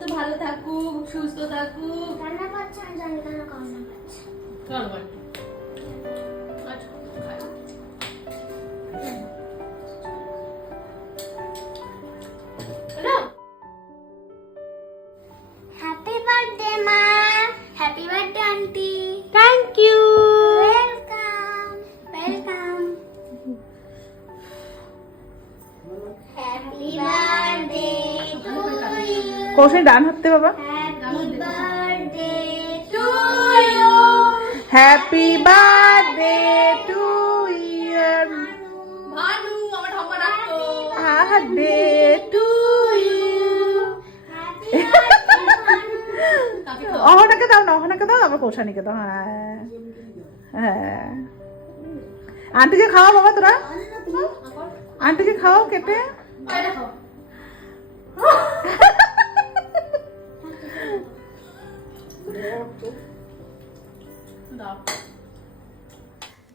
বন্ধুত্ব ভালো থাকুক সুস্থ থাকুক। কান্না পাচ্ছে আমি জানি কেন কান্না পাচ্ছে হ্যাপি বার্থডে মা। Happy birthday aunty thank you welcome welcome happy Koushal ডান হাতে বাবা। Happy birthday to year birthday to খাও? অহনাকে দাও না অহনাকে দাও আবার কৌশানীকে দাও। হ্যাঁ। হ্যাঁ। আন্টিকে খাওয়া বাবা তোরা। আন্টিকে খাওয়াও কেটে। খাও। দাও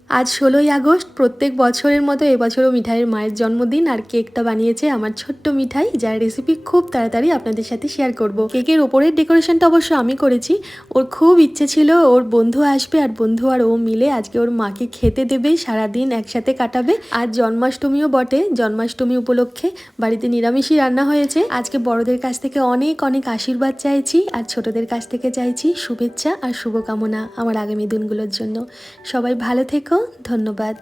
আজ ষোলোই আগস্ট, প্রত্যেক বছরের মতো এবছরও মিঠাইয়ের মায়ের জন্মদিন আর কেকটা বানিয়েছে আমার ছোট্ট মিঠাই, যার রেসিপি খুব তাড়াতাড়ি আপনাদের সাথে শেয়ার করব। কেকের ওপরের ডেকোরেশনটা অবশ্য আমি করেছি। ওর খুব ইচ্ছে ছিল, ওর বন্ধু আসবে আর বন্ধু আর ও মিলে আজকে ওর মাকে খেতে দেবে, সারাদিন একসাথে কাটাবে। আর জন্মাষ্টমীও বটে, জন্মাষ্টমী উপলক্ষে বাড়িতে নিরামিষই রান্না হয়েছে। আজকে বড়দের কাছ থেকে অনেক অনেক আশীর্বাদ চাইছি আর ছোটদের কাছ থেকে চাইছি শুভেচ্ছা আর শুভকামনা আমার আগামী দিনগুলোর জন্য। সবাই ভালো থেকো ধন্যবাদ।